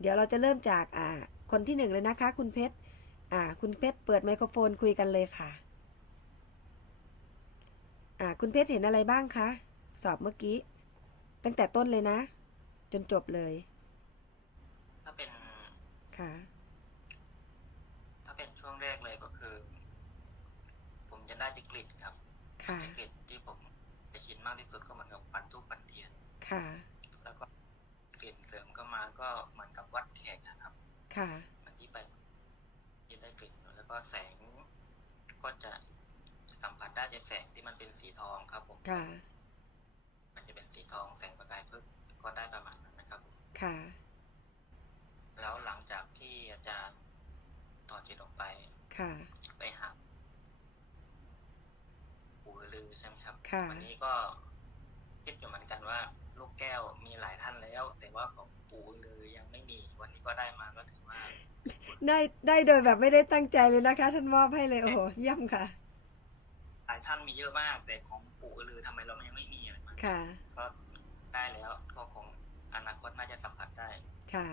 เดี๋ยวเราจะเริ่มจากอ่าคนที่หนึ่งเลยนะคะ คุณเพชรอ่า คุณเพชรเปิดไมโครโฟนคุยกันเลยค่ะ อ่า คุณเพชรเห็นอะไรบ้างคะ สอบเมื่อกี้ ตั้งแต่ต้นเลยนะ จนจบเลย ถ้าเป็น ค่ะ ถ้าเป็นช่วงแรกเลยก็คือ ผมจะได้จิกฤตครับค่ะจิกฤตที่ผมไปชินมากที่สุดก็เหมือนกับปันทุกปันเทียน ค่ะแล้วก็ กลิ่นเสริมก็มาก็เหมือนกับวัดแขกนะครับ ค่ะเหมันที่ไปที่ได้กลิ่นแล้วก็แสงก็จะสัมผัสได้จากแสงที่มันเป็นสีทองครับผมค่ะ มันจะเป็นสีทองแสงประกายพึกษ์ก็ได้ประมาณนั้นนะครับผมค่ะ แล้วหลังจากที่อาจารย์ถอดจิตออกไป ค่ะ ไปหาปู่ฤาลือใช่ไหมครับค่ะวันี้ก็คิดอยู่เหมือนกันว่าลูก แก้วมีหลายท่านแล้ว แต่ว่าของปู่ฤาลือยังไม่มีวันนี้ก็ได้มาก็ถือว่าได้ได้โดยแบบไม่ได้ตั้งใจเลยนะคะ ท่านมอบให้เลยโอ้โหเยี่ยมค่ะ หลายท่านมีเยอะมากแต่ของปู่ฤาลือทำไมเรายังไม่มีอะไรมาค่ะก็ได้แล้วก็คงอนาคตน่าจะสัมผัสได้ค่ะ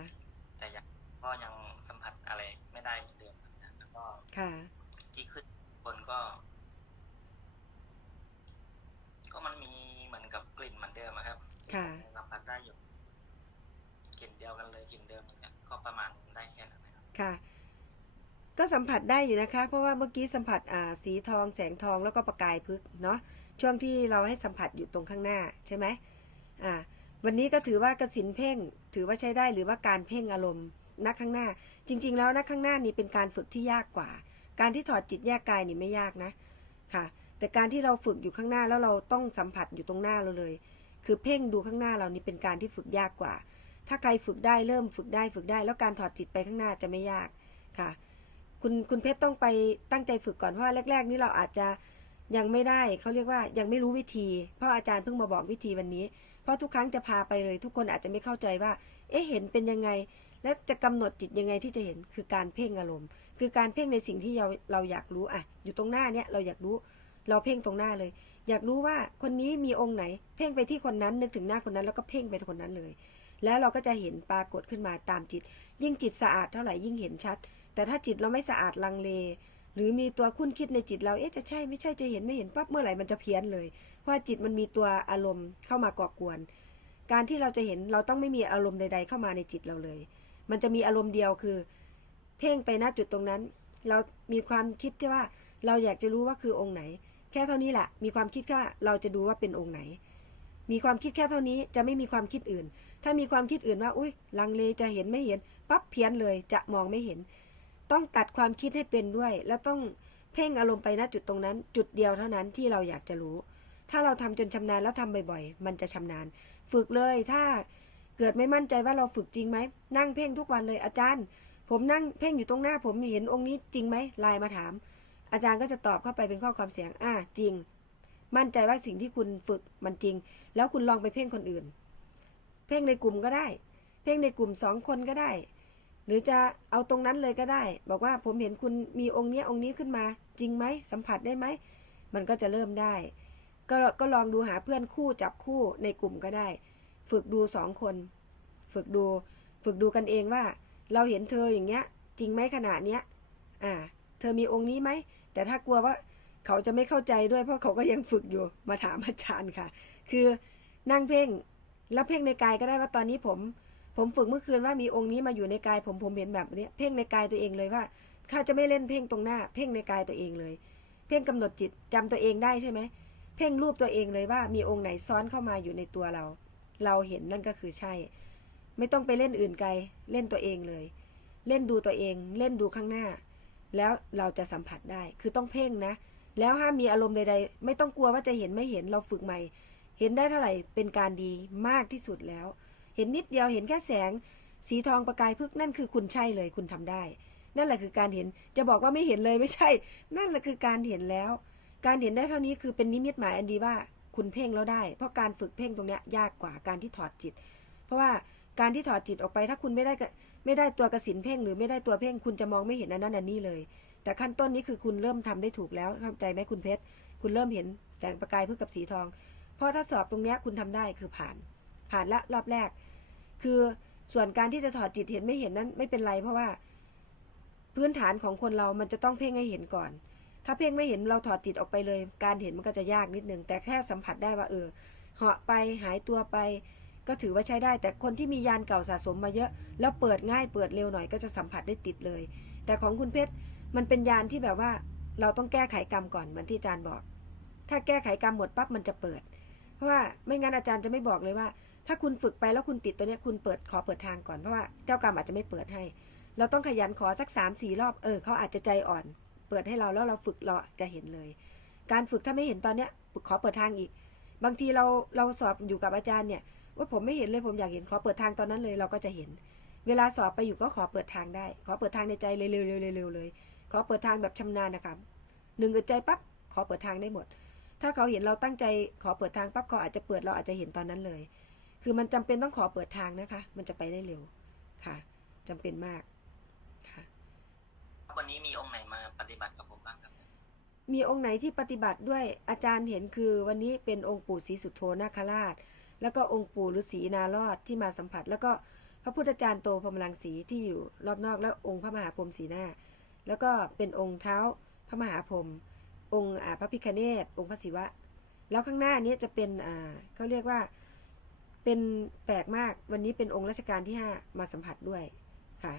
แต่ยังก็ยังสัมผัสอะไรไม่ได้เหมือนเดิมนะแล้วก็ค่ะ ที่ขึ้นบนก็ ก็มันมีเหมือนกับกลิ่นเหมือนเดิมอะครับ ค่ะ สัมผัสได้อยู่กลิ่นเดียวกันเลยกลิ่นเดิมเนี่ยก็ประมาณได้แค่นั้นนะครับค่ะ ก็สัมผัสได้อยู่นะคะ เพราะว่าเมื่อกี้สัมผัสอ่าสีทองแสงทองแล้วก็ประกายพึกเนาะช่วงที่เราให้สัมผัสอยู่ตรงข้างหน้าใช่ไหมอ่าวันนี้ก็ถือว่ากสินเพ่ง ถือว่าใช้ได้หรือว่าการเพ่งอารมณ์นักข้างหน้า จริง ๆ แล้วนักข้างหน้านี่เป็นการฝึกที่ยากกว่า การที่ถอดจิตแยกกายนี่ไม่ยากนะค่ะ แต่การที่เราฝึกอยู่ข้างหน้าแล้วเราต้องสัมผัสอยู่ตรงหน้าเราเลย คือเพ่งดูข้างหน้าเรานี่เป็นการที่ฝึกยากกว่า ถ้าใครฝึกได้เริ่มฝึกได้ฝึกได้ แล้วการถอดจิตไปข้างหน้าจะไม่ยากค่ะ คุณคุณเพชรต้องไปตั้งใจฝึกก่อนเพราะว่าแรก ๆ นี่เราอาจจะยังไม่ได้เขาเรียกว่ายังไม่รู้วิธี เพราะอาจารย์เพิ่งมาบอกวิธีวันนี้ เพราะทุกครั้งจะพาไปเลย ทุกคนอาจจะไม่เข้าใจว่า เอ๊ะเห็นเป็นยังไง และจะกำหนดจิตยังไงที่จะเห็นคือการเพ่งอารมณ์ คือการเพ่งในสิ่งที่เราเราอยากรู้อะ อยู่ตรงหน้าเนี่ยเราอยากรู้เราเพ่งตรงหน้าเลย อยากรู้ว่าคนนี้มีองค์ไหน เพ่งไปที่คนนั้นนึกถึงหน้าคนนั้นแล้วก็เพ่งไปที่คนนั้นเลย แล้วเราก็จะเห็นปรากฏขึ้นมาตามจิต ยิ่งจิตสะอาดเท่าไหร่ยิ่งเห็นชัด แต่ถ้าจิตเราไม่สะอาดลังเล หรือมีตัวคุ้นคิดในจิตเราเอ๊ะจะใช่ไม่ใช่จะเห็นไม่เห็นปั๊บเมื่อไหร่มันจะเพี้ยนเลยเพราะจิตมันมีตัวอารมณ์เข้ามาก่อกวน การที่เราจะเห็นเราต้องไม่มีอารมณ์ใด ๆ เข้ามาในจิตเราเลย มันจะมีอารมณ์เดียวคือ เพ่งไปณจุดตรงนั้น เรามีความคิดที่ว่าเราอยากจะรู้ว่าคือองค์ไหน แค่เท่านี้แหละมีความคิดว่าเราจะดูว่าเป็นองค์ไหน มีความคิดแค่เท่านี้จะไม่มีความคิดอื่น ถ้ามีความคิดอื่นว่า อุ้ยลังเลจะเห็นไม่เห็น ปั๊บเพี้ยนเลยจะมองไม่เห็น ต้องตัดความคิดให้เป็นด้วย แล้วต้องเพ่งอารมณ์ไปณจุดตรงนั้น จุดเดียวเท่านั้นที่เราอยากจะรู้ ถ้าเราทำจนชำนาญแล้วทำบ่อยๆ มันจะชำนาญ ฝึกเลยถ้าเกิดไม่มั่นใจว่าเราฝึกจริงไหม นั่งเพ่งทุกวันเลยอาจารย์ ผมนั่งเพ่งอยู่ตรงหน้า ผมเห็นองค์นี้จริงไหมไลน์มาถาม อาจารย์ก็จะตอบเข้าไปเป็นข้อความเสียง อ่าจริง มั่นใจว่าสิ่งที่คุณฝึกมันจริง แล้วคุณลองไปเพ่งคนอื่น เพ่งในกลุ่มก็ได้ เพ่งในกลุ่มสองคนก็ได้ หรือจะเอาตรงนั้นเลยก็ได้ บอกว่าผมเห็นคุณมีองค์นี้องค์นี้ขึ้นมา จริงไหมสัมผัสได้ไหมมันก็จะเริ่มได้ ก็ก็ลองดูหาเพื่อนคู่จับคู่ในกลุ่มก็ได้ ฝึกดูสองคน ฝึกดู ฝึกดูกันเองว่า เราเห็นเธออย่างเงี้ย จริงไหมขณะเนี้ยอ่า เธอมีองค์นี้ไหมแต่ถ้ากลัวว่าเขาจะไม่เข้าใจด้วยเพราะเขาก็ยังฝึกอยู่มาถามอาจารย์ค่ะ คือนั่งเพ่ง แล้วเพ่งในกายก็ได้ว่าตอนนี้ผม ผมฝึกเมื่อคืนว่ามีองค์นี้มาอยู่ในกาย ผมผมเห็นแบบนี้เพ่งในกายตัวเองเลยว่าข้าจะไม่เล่นเพ่งตรงหน้า เพ่งในกายตัวเองเลย เพ่งกำหนดจิตจำตัวเองได้ใช่ไหมเพ่งรูปตัวเองเลยว่ามีองค์ไหนซ้อนเข้ามาอยู่ในตัวเรา เราเห็นนั่นก็คือใช่ ไม่ต้องไปเล่นอื่นไกล เล่นตัวเองเลย เล่นดูตัวเอง เล่นดูข้างหน้า แล้วเราจะสัมผัสได้ คือต้องเพ่งนะ แล้วห้ามมีอารมณ์ใดๆ ไม่ต้องกลัวว่าจะเห็นไม่เห็น เราฝึกใหม่ เห็นได้เท่าไหร่เป็นการดีมากที่สุดแล้ว เห็นนิดเดียวเห็นแค่แสง สีทองประกายพึกนั่นคือคุณใช่เลยคุณทำได้ นั่นแหละคือการเห็นจะบอกว่าไม่เห็นเลยไม่ใช่ นั่นแหละคือการเห็นแล้ว การเห็นได้เท่านี้คือเป็นนิมิตหมายอันดีว่าคุณเพ่งแล้วได้ เพราะการฝึกเพ่งตรงนี้ยากกว่าการที่ถอดจิต เพราะว่าการที่ถอดจิตออกไปถ้าคุณไม่ได้ไม่ได้ตัวกระสินเพ่งหรือไม่ได้ตัวเพ่ง คุณจะมองไม่เห็นอันนั้นอันนี้เลย แต่ขั้นต้นนี้คือคุณเริ่มทำได้ถูกแล้วเข้าใจไหมคุณเพชร คุณเริ่มเห็นแสงประกายเพื่อกับสีทอง เพราะถ้าสอบตรงเนี้ยคุณทำได้คือผ่าน ผ่านละรอบแรก คือส่วนการที่จะถอดจิตเห็นไม่เห็นนั้นไม่เป็นไร เพราะว่า พื้นฐานของคนเรามันจะต้องเพ่งให้เห็นก่อน ถ้าเพ่งไม่เห็นเราถอดจิตออกไปเลย การเห็นมันก็จะยากนิดนึงแต่แค่สัมผัสได้ว่าเออเหาะไปหายตัวไป ก็ถือว่าใช้ได้ แต่คนที่มียานเก่าสะสมมาเยอะ แล้วเปิดง่ายเปิดเร็วหน่อยก็จะสัมผัสได้ติดเลย แต่ของคุณเพชรมันเป็นยานที่แบบว่า เราต้องแก้ไขกรรมก่อนเหมือนที่อาจารย์บอก ถ้าแก้ไขกรรมหมดปั๊บมันจะเปิด เพราะว่าไม่งั้นอาจารย์จะไม่บอกเลยว่า ถ้าคุณฝึกไปแล้วคุณติดตัวเนี้ยคุณเปิดขอเปิดทางก่อนเพราะว่าเจ้ากรรมอาจจะไม่เปิดให้ เราต้องขยันขอสักสามสี่รอบเออเขาอาจจะใจอ่อน เปิดให้เราแล้วเราฝึกเราจะเห็นเลย การฝึกถ้าไม่เห็นตอนเนี้ยขอเปิดทางอีก บางทีเราเราสอบอยู่กับอาจารย์เนี่ย ว่าผมไม่เห็นเลยผมอยากเห็นขอเปิดทางตอนนั้นเลยเราก็จะเห็น เวลาสอบไปอยู่ก็ขอเปิดทางได้ ขอเปิดทางในใจเลยเร็วๆเร็วๆเลยขอเปิดทางแบบชำนาญนะครับหนึ่งอึดใจปั๊บขอเปิดทางได้หมด ถ้าเขาเห็นเราตั้งใจขอเปิดทางปั๊บเขาอาจจะเปิดเราอาจจะเห็นตอนนั้นเลย คือมันจำเป็นต้องขอเปิดทางนะคะ มันจะไปได้เร็วค่ะจำเป็นมากค่ะวันนี้มีองค์ไหนมาปฏิบัติกับผมบ้างครับมีองค์ไหนที่ปฏิบัติด้วยอาจารย์เห็นคือวันนี้เป็นองค์ปู่ศรีสุโธนาคราช แล้วก็องค์ปู่ฤาษีนารอดที่มาสัมผัส แล้วก็พระพุทธจารย์โตพรหมรังสีที่อยู่รอบนอกแล้วองค์พระมหาพรหมสีหน้า แล้วก็เป็นองค์เท้าพระมหาพรหม องค์พระพิคเนตองค์พระศิวะ แล้วข้างหน้านี้จะเป็นเขาเรียกว่าเป็นแปลกมากวันนี้เป็นองค์รัชกาลที่ห้ามาสัมผัสด้วยค่ะ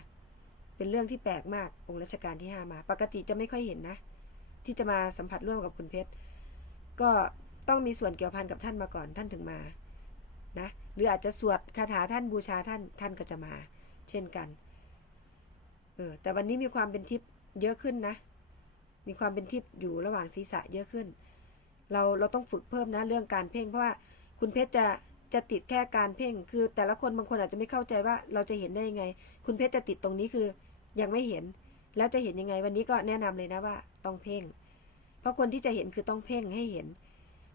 เป็นเรื่องที่แปลกมากองค์รัชกาลที่ห้ามา ปกติจะไม่ค่อยเห็นนะ ที่จะมาสัมผัสร่วมกับคุณเพชรก็ต้องมีส่วนเกี่ยวพันกับท่านมาก่อนท่านถึงมานะหรืออาจจะสวดคาถาท่านบูชาท่านท่านก็จะมา เช่นกันเออแต่วันนี้มีความเป็นทิพย์เยอะขึ้นนะ มีความเป็นทิพย์อยู่ระหว่างศีรษะเยอะขึ้น เราเราต้องฝึกเพิ่มนะเรื่องการเพ่งเพราะว่าคุณเพชรจะจะติดแค่การเพ่ง คือแต่ละคนบางคนอาจจะไม่เข้าใจว่าเราจะเห็นได้ยังไง คุณเพชรจะติดตรงนี้คือยังไม่เห็น แล้วจะเห็นยังไง วันนี้ก็แนะนำเลยนะว่าต้องเพ่ง เพราะคนที่จะเห็นคือต้องเพ่งให้เห็น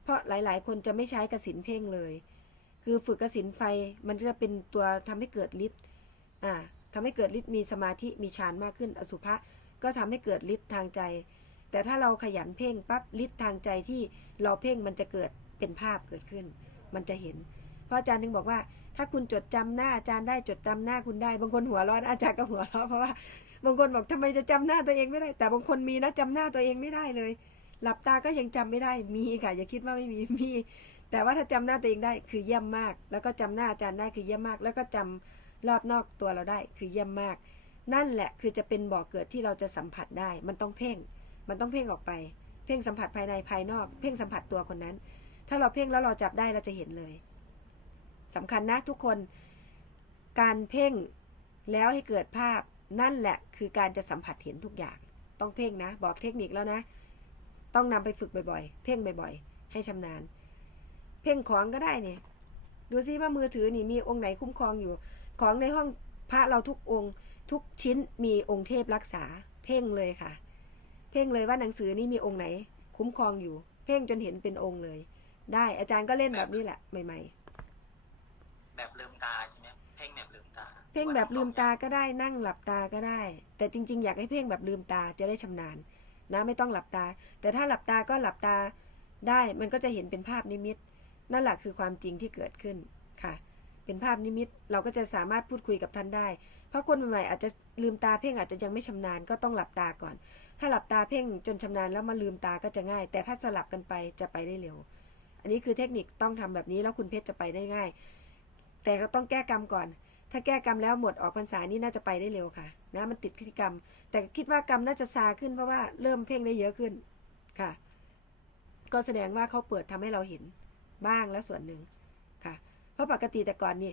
เพราะหลาย ๆ คนจะไม่ใช้กระสินเพ่งเลย คือฝึกกระสินไฟมันจะเป็นตัวทำให้เกิดฤทธิ์อ่าทำให้เกิดฤทธิ์มีสมาธิมีฌานมากขึ้น อสุภะก็ทำให้เกิดฤทธิ์ทางใจ แต่ถ้าเราขยันเพ่งปั๊บฤทธิ์ทางใจที่เราเพ่งมันจะเกิดเป็นภาพเกิดขึ้น มันจะเห็น เพราะอาจารย์ถึงบอกว่า ถ้าคุณจดจำหน้าอาจารย์ได้จดจำหน้าคุณได้ บางคนหัวร้อนอาจารย์ก็หัวเราะเพราะว่าบางคนบอกทำไมจะจำหน้าตัวเองไม่ได้ แต่บางคนมีนะจำหน้าตัวเองไม่ได้เลย หลับตาก็ยังจำไม่ได้มีค่ะ อย่าคิดว่าไม่มีมี แต่ว่าถ้าจำหน้าตัวเองได้คือเยี่ยมมาก แล้วก็จำหน้าอาจารย์ได้คือเยี่ยมมาก แล้วก็จำรอบนอกตัวเราได้คือเยี่ยมมาก นั่นแหละคือจะเป็นบ่อกเกิดที่เราจะสัมผัสได้ มันต้องเพ่ง มันต้องเพ่งออกไป เพ่งสัมผัสภายในภายนอก เพ่งสัมผัสตัวคนนั้น ถ้าเราเพ่งแล้วเราจับได้เราจะเห็นเลยสำคัญนะทุกคน การเพ่งแล้วให้เกิดภาพนั่นแหละคือการจะสัมผัสเห็นทุกอย่าง ต้องเพ่งนะ บอกเทคนิคแล้วนะ ต้องนำไปฝึกบ่อยๆ เพ่งบ่อยๆ ให้ชำนาญ เพ่งของก็ได้เนี่ย ดูซิว่ามือถือนี่มีองค์ไหนคุ้มครองอยู่ ของในห้องพระเราทุกองค์ ทุกชิ้นมีองค์เทพรักษา เพ่งเลยค่ะ เพ่งเลยว่าหนังสือนี่มีองค์ไหน คุ้มครองอยู่ เพ่งจนเห็นเป็นองค์เลย ได้อาจารย์ก็เล่นแบบนี้แหละใหม่แบบลืมตาใช่ไหมเพ่งแบบลืมตาๆเพ่งแบบลืมตาก็ได้นั่งหลับตาก็ได้ แต่จริง ๆ อยากให้เพ่งแบบลืมตาจะได้ชำนาญ นะไม่ต้องหลับตา แต่ถ้าหลับตาก็หลับตาได้มันก็จะเห็นเป็นภาพนิมิต นั่นแหละคือความจริงที่เกิดขึ้นค่ะ เป็นภาพนิมิตเราก็จะสามารถพูดคุยกับท่านได้ เพราะคนใหม่ๆอาจจะลืมตาเพ่งอาจจะยังไม่ชำนาญก็ต้องหลับตาก่อน ถ้าหลับตาเพ่งจนชำนาญแล้วมาลืมตาก็จะง่าย แต่ถ้าสลับกันไปจะไปได้เร็ว อันนี้คือเทคนิคต้องทำแบบนี้แล้วคุณเพชรจะไปได้ง่าย แต่ก็ต้องแก้กรรมก่อน ถ้าแก้กรรมแล้วหมดออกพรรษานี่น่าจะไปได้เร็วค่ะ นะมันติดพฤติกรรม แต่คิดว่ากรรมน่าจะซาขึ้นเพราะว่าเริ่มเพ่งได้เยอะขึ้นค่ะ ก็แสดงว่าเขาเปิดทำให้เราเห็นบ้างแล้วส่วนหนึ่งค่ะ เพราะปกติแต่ก่อนนี่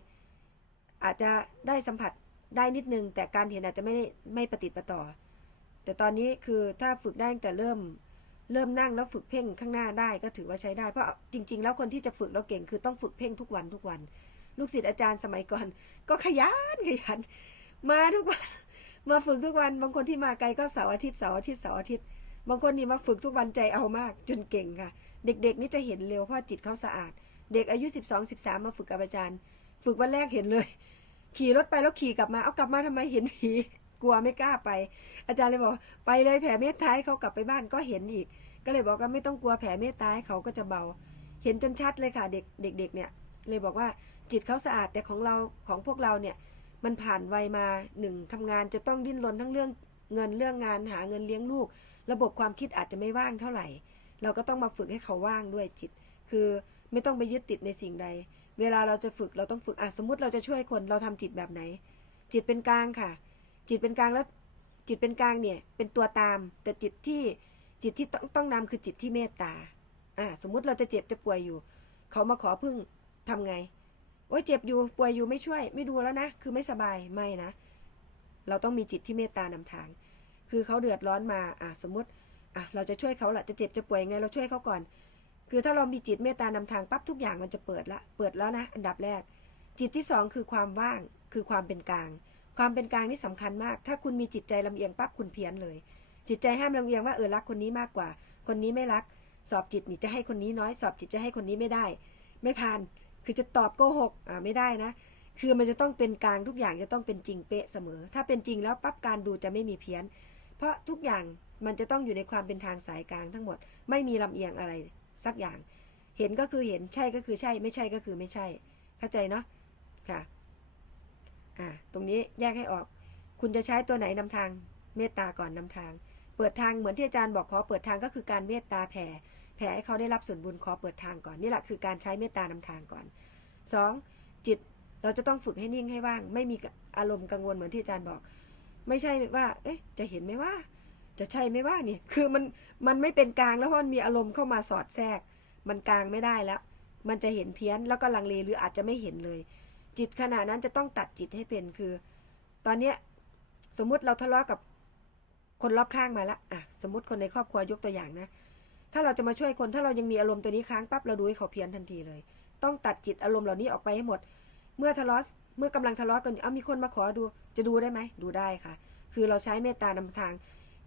อาจจะได้สัมผัสได้นิดนึง แต่การเห็นอาจจะไม่ได้ไม่ปฏิดประต่อ แต่ตอนนี้คือถ้าฝึกได้ตั้งแต่เริ่ม เริ่มนั่งแล้วฝึกเพ่งข้างหน้าได้ก็ถือว่าใช้ได้ เพราะจริง ๆ แล้วคนที่จะฝึกแล้วเก่งคือต้องฝึกเพ่งทุกวันทุกวัน ลูกศิษย์อาจารย์สมัยก่อน ก็ขยันขยัน มาทุกวันมาฝึกทุกวัน บางคนที่มาไกลก็เสาร์อาทิตย์เสาร์อาทิตย์เสาร์อาทิตย์ บางคนนี่มาฝึกทุกวันใจเอามาก จนเก่งค่ะ เด็ก ๆ นี่จะเห็นเร็วเพราะจิตเขาสะอาด เด็กอายุ 12 13 มาฝึกกับอาจารย์ ฝึกวันแรกเห็นเลย ขี่รถไปแล้วขี่กลับมาเอากลับมาทำไมเห็นผี กลัวไม่กล้าไป อาจารย์เลยบอกไปเลยแผ่เมตตาให้เขากลับไปบ้านก็เห็นอีก ก็เลยบอกว่าไม่ต้องกลัวแผ่เมตตาให้เขาก็จะเบา เห็นจนชัดเลยค่ะเด็กเด็กๆเนี่ยเลยบอกว่าจิตเขาสะอาดแต่ของเราของพวกเราเนี่ยมันผ่านวัยมาหนึ่งทำงานจะต้องดิ้นรนทั้งเรื่องเงินเรื่องงานหาเงินเลี้ยงลูก ระบบความคิดอาจจะไม่ว่างเท่าไหร่ เราก็ต้องมาฝึกให้เขาว่างด้วยจิต คือไม่ต้องไปยึดติดในสิ่งใด เวลาเราจะฝึกเราต้องฝึกอะสมมติเราจะช่วยคนเราทำจิตแบบไหน จิตเป็นกลางค่ะ จิตเป็นกลางแล้วจิตเป็นกลางเนี่ยเป็นตัวตาม แต่จิตที่จิตที่ต้องต้องนำคือจิตที่เมตตาอ่าสมมุติเราจะเจ็บจะป่วยอยู่ เขามาขอพึ่งทำไงโอ้ยเจ็บอยู่ป่วยอยู่ไม่ช่วย ไม่ดูแล้วนะ คือไม่สบายไม่นะ เราต้องมีจิตที่เมตตานำทาง คือเขาเดือดร้อนมาอะสมมติอะเราจะช่วยเขาละจะเจ็บจะป่วยยังไงเราช่วยเขาก่อน คือถ้าเรามีจิตเมตตานำทางปั๊บทุกอย่างมันจะเปิดละเปิดแล้วนะ อันดับแรก จิตที่สองคือความว่างคือความเป็นกลาง ความเป็นกลางนี่สำคัญมาก ถ้าคุณมีจิตใจลำเอียงปั๊บคุณเพี้ยนเลย จิตใจห้ามลำเอียงว่าเออรักคนนี้มากกว่า คนนี้ไม่รัก สอบจิตนี่จะให้คนนี้น้อย สอบจิตจะให้คนนี้ไม่ได้ ไม่ผ่าน คือจะตอบโกหกอ่าไม่ได้นะ คือมันจะต้องเป็นกลางทุกอย่างจะต้องเป็นจริงเป๊ะเสมอ ถ้าเป็นจริงแล้วปั๊บการดูจะไม่มีเพี้ยน เพราะทุกอย่างมันจะต้องอยู่ในความเป็นทางสายกลางทั้งหมด ไม่มีลำเอียงอะไรสักอย่าง เห็นก็คือเห็น ใช่ก็คือใช่ ไม่ใช่ก็คือไม่ใช่ เข้าใจเนาะ ค่ะ อ่าตรงนี้แยกให้ออก คุณจะใช้ตัวไหนนำทาง เมตตาก่อนนำทาง เปิดทางเหมือนที่อาจารย์บอกขอเปิดทางก็คือการเมตตาแผ่ แผ่ให้เขาได้รับส่วนบุญขอเปิดทางก่อนนี่แหละคือการใช้เมตตานำทางก่อนสองจิตเราจะต้องฝึกให้นิ่งให้ว่าง ไม่มีอารมณ์กังวลเหมือนที่อาจารย์บอก ไม่ใช่ว่า เอ๊ะ จะเห็นไหมว่า จะใช่ไหมว่าเนี่ย คือมันมันไม่เป็นกลางแล้วเพราะมันมีอารมณ์เข้ามาสอดแทรก มันกลางไม่ได้แล้ว มันจะเห็นเพี้ยนแล้วก็ลังเลหรืออาจจะไม่เห็นเลย จิตขณะนั้นจะต้องตัดจิตให้เป็นคือ ตอนเนี้ยสมมุติเราทะเลาะกับคนรอบข้างมาละอะสมมติคนในครอบครัวยกตัวอย่างนะ ถ้าเราจะมาช่วยคนถ้าเรายังมีอารมณ์ตัวนี้ค้างปั๊บเราดูให้เขาเพี้ยนทันทีเลย ต้องตัดจิตอารมณ์เหล่านี้ออกไปให้หมด เมื่อทะเลาะเมื่อกำลังทะเลาะกันอยู่เอามีคนมาขอดู จะดูได้ไหมดูได้ค่ะ คือเราใช้เมตตานำทาง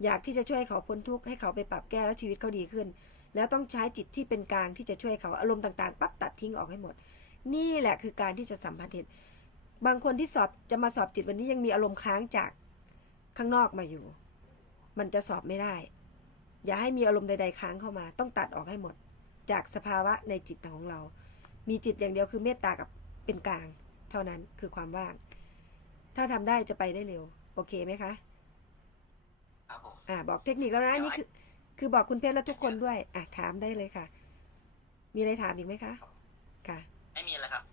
อยากที่จะช่วยเขาพ้นทุกข์ให้เขาไปปรับแก้แล้วชีวิตเขาดีขึ้น แล้วต้องใช้จิตที่เป็นกลางที่จะช่วยเขาอารมณ์ต่างๆปั๊บตัดทิ้งออกให้หมด นี่แหละคือการที่จะสัมผัสเห็นบางคนที่สอบจะมาสอบจิตวันนี้ยังมีอารมณ์ค้างจากข้างนอกมาอยู่ มันจะสอบไม่ได้ อย่าให้มีอารมณ์ใด ๆ ค้างเข้ามา ต้องตัดออกให้หมด จากสภาวะในจิตของเรา มีจิตอย่างเดียวคือเมตตากับเป็นกลาง เท่านั้นคือความว่าง ถ้าทำได้จะไปได้เร็ว โอเคไหมคะครับผมอ่าบอกเทคนิคแล้วนะอันนี่คือ คือบอกคุณเพชรและทุกคนด้วย อะถามได้เลยค่ะ มีอะไรถามอีกไหมคะ ค่ะ ไม่มีอะไรครับ